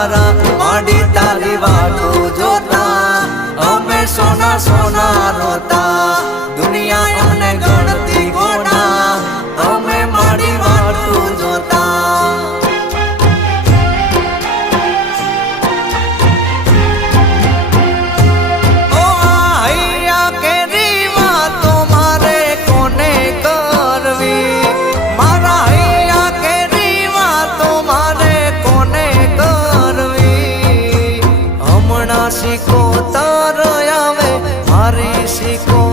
તારા માડી તારી વાતો જોતા અમે સોના સોના રોતા દુનિયા અમને ગણતી ગોડા અમે માડી વાતો જોતા ઓ હૈયા કેરી વાતો મારે કોને કરવી મારા હૈયા કેરી વાતો મારે કોને કરવી હમણાં શીખો તાર આવે મારી શીખો